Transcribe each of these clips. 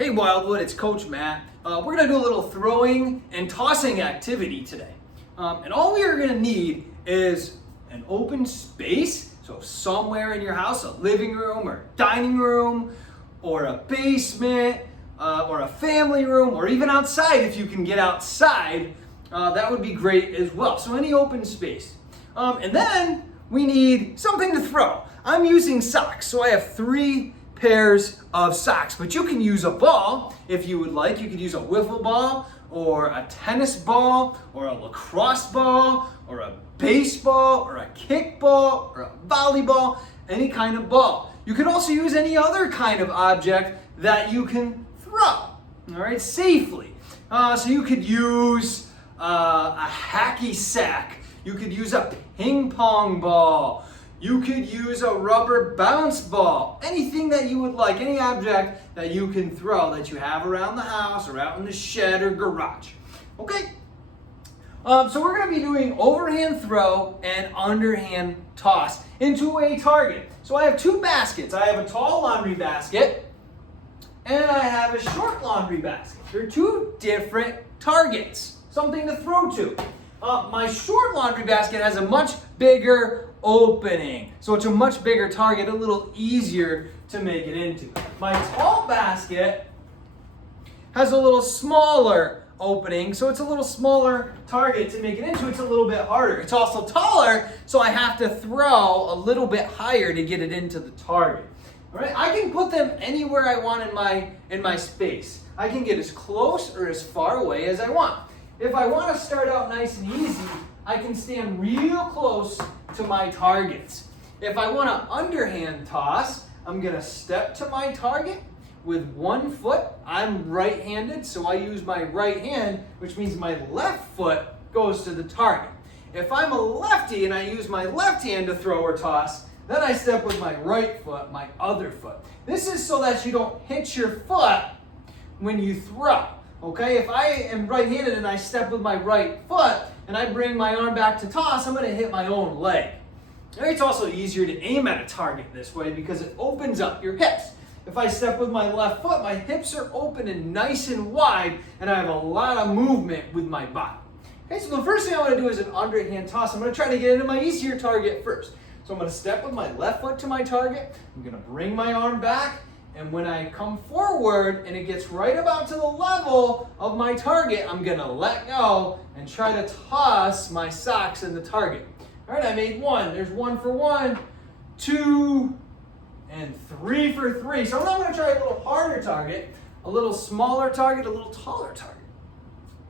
Hey Wildwood, it's Coach Matt. We're going to do a little throwing and tossing activity today. And all we are going to need is an open space, so somewhere in your house, a living room or dining room or a basement or a family room or even outside if you can get outside, that would be great as well. So any open space. And then we need something to throw. I'm using socks, so I have 3 pairs of socks, but you can use a ball if you would like. You could use a wiffle ball or a tennis ball or a lacrosse ball or a baseball or a kickball or a volleyball, any kind of ball. You can also use any other kind of object that you can throw, all right, safely. So you could use a hacky sack. You could use a ping pong ball. You could use a rubber bounce ball, anything that you would like, any object that you can throw that you have around the house or out in the shed or garage. Okay? So we're going to be doing overhand throw and underhand toss into a target. So I have 2 baskets. I have a tall laundry basket and I have a short laundry basket. They're 2 different targets, something to throw to. My short laundry basket has a much bigger opening, so it's a much bigger target, a little easier to make it into. My tall basket has a little smaller opening, so it's a little smaller target to make it into. It's a little bit harder. It's also taller, so I have to throw a little bit higher to get it into the target. All right, I can put them anywhere I want in my space. I can get as close or as far away as I want. If I want to start out nice and easy, I can stand real close to my targets. If I want to underhand toss, I'm going to step to my target with 1 foot. I'm right-handed, so I use my right hand, which means my left foot goes to the target. If I'm a lefty and I use my left hand to throw or toss, then I step with my right foot, my other foot. This is so that you don't hit your foot when you throw. Okay, if I am right-handed and I step with my right foot and I bring my arm back to toss, I'm going to hit my own leg. It's also easier to aim at a target this way because it opens up your hips. If I step with my left foot, my hips are open and nice and wide, and I have a lot of movement with my body. Okay, so the first thing I want to do is an underhand toss. I'm going to try to get into my easier target first. So I'm going to step with my left foot to my target. I'm going to bring my arm back. And when I come forward and it gets right about to the level of my target, I'm going to let go and try to toss my socks in the target. All right, I made 1. There's 1 for 1, 2, and 3 for 3. So now I'm going to try a little harder target, a little smaller target, a little taller target.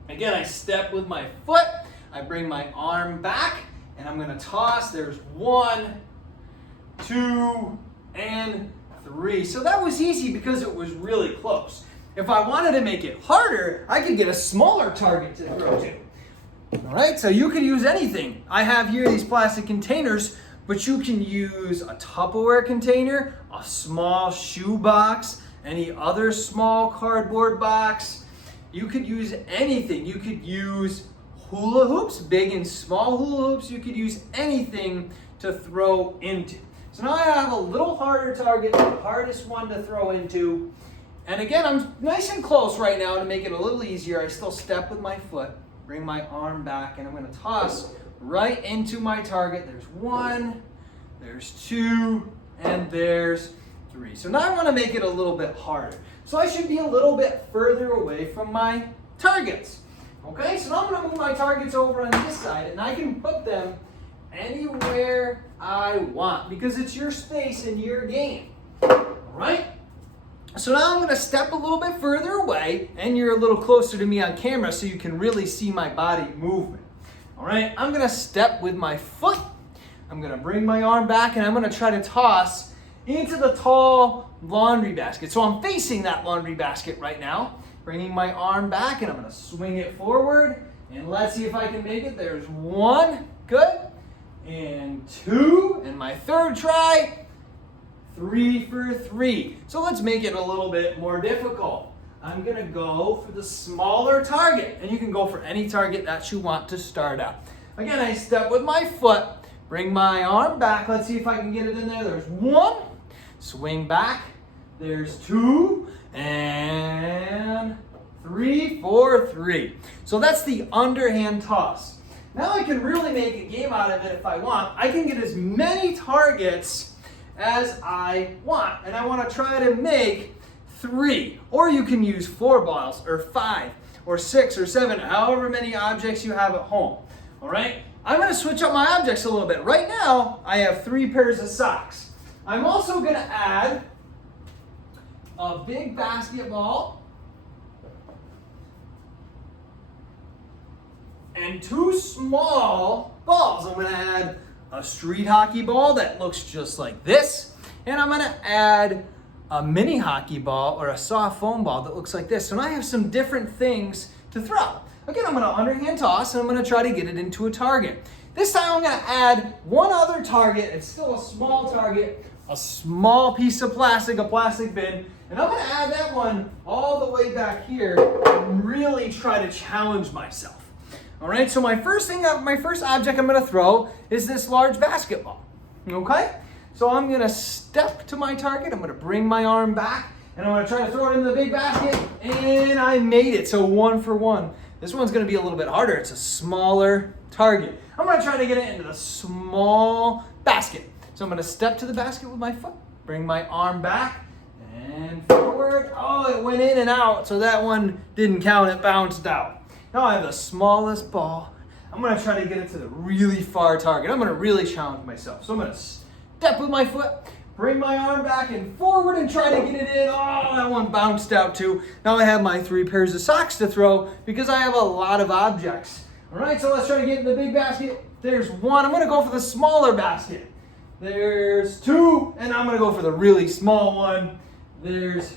Again, I step with my foot. I bring my arm back, and I'm going to toss. There's 1, 2, and 3. So that was easy because it was really close. If I wanted to make it harder, I could get a smaller target to throw to. All right, so you can use anything. I have here these plastic containers, but you can use a Tupperware container, a small shoe box, any other small cardboard box. You could use anything. You could use hula hoops, big and small hula hoops. You could use anything to throw into. So now I have a little harder target, the hardest one to throw into. And again, I'm nice and close right now to make it a little easier. I still step with my foot, bring my arm back, and I'm going to toss right into my target. There's 1, there's 2, and there's 3. So now I want to make it a little bit harder. So I should be a little bit further away from my targets. Okay, so now I'm going to move my targets over on this side, and I can put them anywhere I want because it's your space and your game. All right? So now I'm going to step a little bit further away, and you're a little closer to me on camera so you can really see my body movement. All right? I'm going to step with my foot. I'm going to bring my arm back, and I'm going to try to toss into the tall laundry basket. So I'm facing that laundry basket right now, bringing my arm back, and I'm going to swing it forward. And let's see if I can make it. There's 1. Good. And 2, and my 3rd try, 3 for 3. So let's make it a little bit more difficult. I'm going to go for the smaller target, and you can go for any target that you want to start out. Again, I step with my foot, bring my arm back. Let's see if I can get it in there. There's 1, swing back. There's 2, and 3. So that's the underhand toss. Now I can really make a game out of it if I want. I can get as many targets as I want, and I want to try to make 3. Or you can use 4 balls, or 5, or 6, or 7, however many objects you have at home. All right? I'm going to switch up my objects a little bit. Right now, I have 3 pairs of socks. I'm also going to add a big basketball and 2 small balls. I'm going to add a street hockey ball that looks just like this, and I'm going to add a mini hockey ball or a soft foam ball that looks like this. So now I have some different things to throw. Again, I'm going to underhand toss, and I'm going to try to get it into a target. This time I'm going to add one other target. It's still a small target, a small piece of plastic, a plastic bin, and I'm going to add that one all the way back here and really try to challenge myself. All right, so my first object I'm going to throw is this large basketball. Okay, so I'm going to step to my target. I'm going to bring my arm back, and I'm going to try to throw it into the big basket, and I made it. So 1 for 1. This one's going to be a little bit harder. It's a smaller target. I'm going to try to get it into the small basket. So I'm going to step to the basket with my foot, bring my arm back, and forward. Oh, it went in and out, so that one didn't count. It bounced out. Now I have the smallest ball. I'm going to try to get it to the really far target. I'm going to really challenge myself. So I'm going to step with my foot, bring my arm back and forward and try to get it in. Oh, that one bounced out too. Now I have my 3 pairs of socks to throw because I have a lot of objects. All right, so let's try to get in the big basket. There's 1. I'm going to go for the smaller basket. There's 2, and I'm going to go for the really small one. There's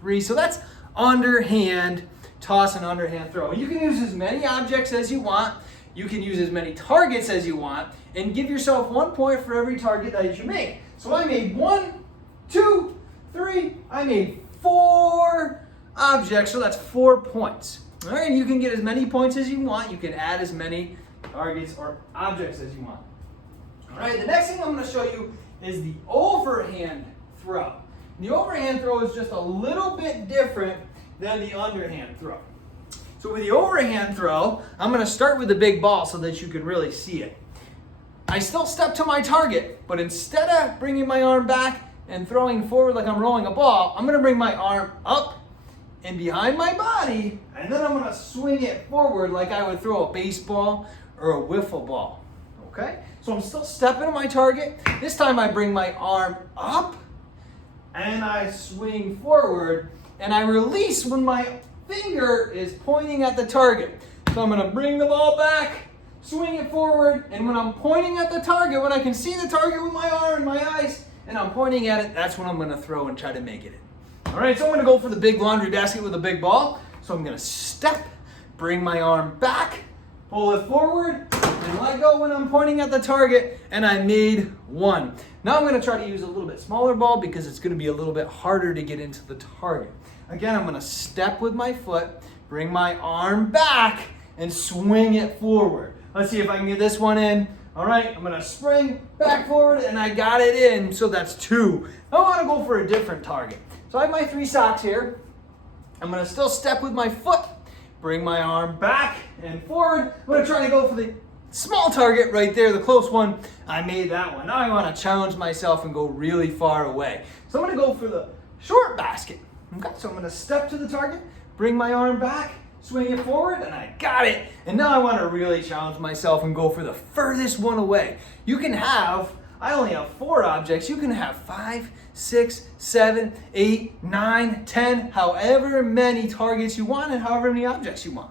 3. So that's underhand toss and underhand throw. You can use as many objects as you want. You can use as many targets as you want, and give yourself 1 point for every target that you make. So I made 1, 2, 3. I made 4 objects, so that's 4 points. All right, you can get as many points as you want. You can add as many targets or objects as you want. All right, the next thing I'm going to show you is the overhand throw. The overhand throw is just a little bit different than the underhand throw. So with the overhand throw, I'm going to start with the big ball so that you can really see it. I still step to my target, but instead of bringing my arm back and throwing forward like I'm rolling a ball, I'm going to bring my arm up and behind my body, and then I'm going to swing it forward like I would throw a baseball or a wiffle ball. Okay? So I'm still stepping to my target. This time I bring my arm up and I swing forward, and I release when my finger is pointing at the target. So I'm going to bring the ball back, swing it forward, and when I'm pointing at the target, when I can see the target with my arm and my eyes, and I'm pointing at it, that's when I'm going to throw and try to make it in. All right, so I'm going to go for the big laundry basket with a big ball. So I'm going to step, bring my arm back, pull it forward, and let go when I'm pointing at the target, and I made 1. Now I'm going to try to use a little bit smaller ball because it's going to be a little bit harder to get into the target. Again, I'm going to step with my foot, bring my arm back, and swing it forward. Let's see if I can get this one in. All right, I'm going to spring back forward, and I got it in, so that's 2. I want to go for a different target. So I have my 3 socks here. I'm going to still step with my foot, bring my arm back and forward. I'm going to try to go for the small target right there, the close one. I made that one. Now I want to challenge myself and go really far away. So I'm going to go for the short basket. Okay, so I'm going to step to the target, bring my arm back, swing it forward, and I got it. And now I want to really challenge myself and go for the furthest one away. You can have, I only have 4 objects. You can have 5, 6, 7, 8, 9, 10, however many targets you want and however many objects you want.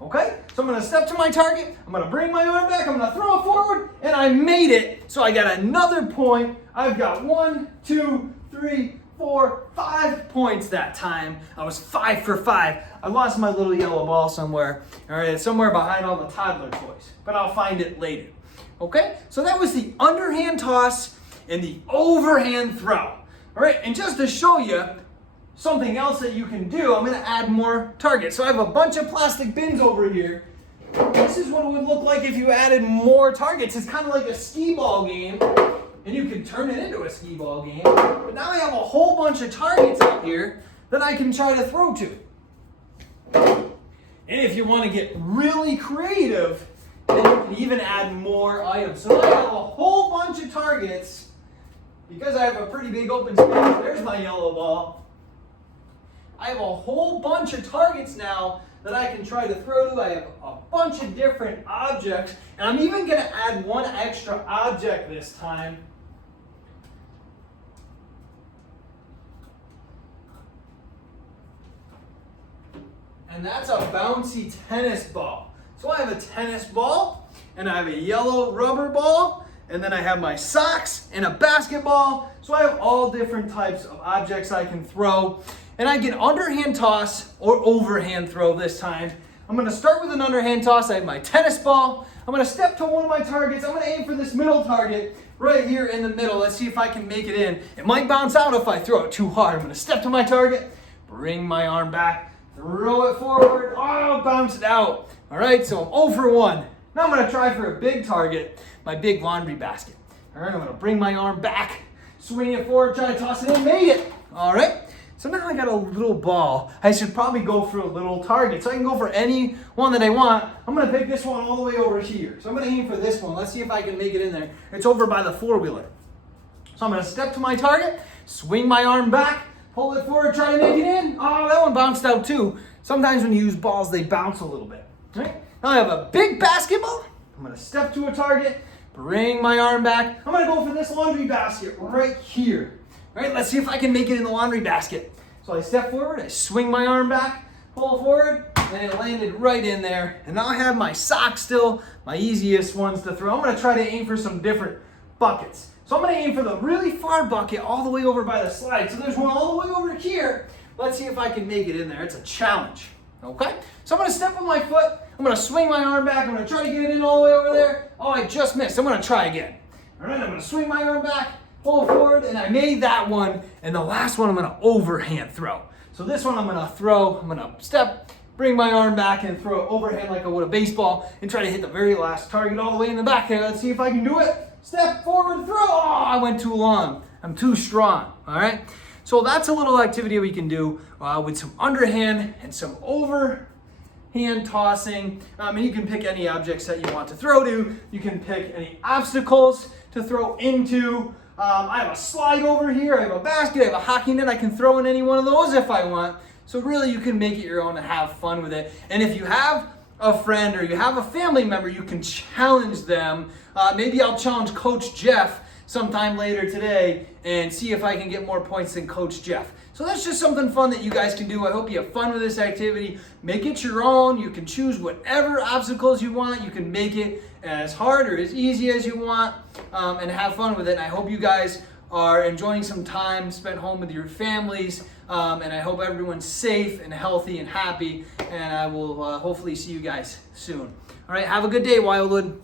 Okay, so I'm going to step to my target, I'm going to bring my arm back, I'm going to throw it forward, and I made it. So I got another point. I've got 1, 2, 3, 4, 5 points that time. I was 5 for 5. I lost my little yellow ball somewhere. All right, it's somewhere behind all the toddler toys, but I'll find it later. Okay, so that was the underhand toss and the overhand throw. All right, and just to show you something else that you can do, I'm going to add more targets. So I have a bunch of plastic bins over here. This is what it would look like if you added more targets. It's kind of like a skee ball game, and you can turn it into a skee ball game. But now I have a whole bunch of targets out here that I can try to throw to. And if you want to get really creative, then you can even add more items. So I have a whole bunch of targets because I have a pretty big open space. There's my yellow ball. I have a whole bunch of targets now that I can try to throw to. I have a bunch of different objects, and I'm even going to add one extra object this time. And that's a bouncy tennis ball. So I have a tennis ball, and I have a yellow rubber ball, and then I have my socks and a basketball. So I have all different types of objects I can throw. And I can underhand toss or overhand throw this time. I'm gonna start with an underhand toss. I have my tennis ball. I'm gonna step to one of my targets. I'm gonna aim for this middle target right here in the middle. Let's see if I can make it in. It might bounce out if I throw it too hard. I'm gonna step to my target, bring my arm back, throw it forward. Oh, bounce it out. All right, so I'm 0 for 1. Now I'm gonna try for a big target, my big laundry basket. All right, I'm gonna bring my arm back, swing it forward, try to toss it in, made it. All right, so now I got a little ball. I should probably go for a little target. So I can go for any one that I want. I'm gonna pick this one all the way over here. So I'm gonna aim for this one. Let's see if I can make it in there. It's over by the four-wheeler. So I'm gonna step to my target, swing my arm back, pull it forward, try to make it in. Oh, that one bounced out too. Sometimes when you use balls, they bounce a little bit. All right? Now I have a big basketball. I'm gonna step to a target, bring my arm back. I'm gonna go for this laundry basket right here. All right, let's see if I can make it in the laundry basket. So I step forward, I swing my arm back, pull forward, and it landed right in there. And now I have my socks still, my easiest ones to throw. I'm gonna try to aim for some different buckets. So I'm gonna aim for the really far bucket all the way over by the slide. So there's one all the way over here. Let's see if I can make it in there. It's a challenge, okay? So I'm gonna step on my foot, I'm gonna swing my arm back, I'm gonna try to get it in all the way over there. Oh, I just missed, I'm gonna try again. All right, I'm gonna swing my arm back, pull forward, and I made that one. And the last one I'm gonna overhand throw. So this one I'm gonna throw, I'm gonna step, bring my arm back and throw it overhand like I would a baseball and try to hit the very last target all the way in the back there. Let's see if I can do it. Step forward, throw. Oh, I went too long. I'm too strong, all right? So that's a little activity we can do with some underhand and some overhand tossing. And you can pick any objects that you want to throw to. You can pick any obstacles to throw into. I have a slide over here, I have a basket, I have a hockey net. I can throw in any one of those if I want. So really you can make it your own and have fun with it. And if you have a friend or you have a family member, you can challenge them. Maybe I'll challenge Coach Jeff sometime later today and see if I can get more points than Coach Jeff. So that's just something fun that you guys can do. I hope you have fun with this activity. Make it your own. You can choose whatever obstacles you want. You can make it as hard or as easy as you want and have fun with it. And I hope you guys are enjoying some time spent home with your families. And I hope everyone's safe and healthy and happy. And I will hopefully see you guys soon. All right, have a good day, Wildwood.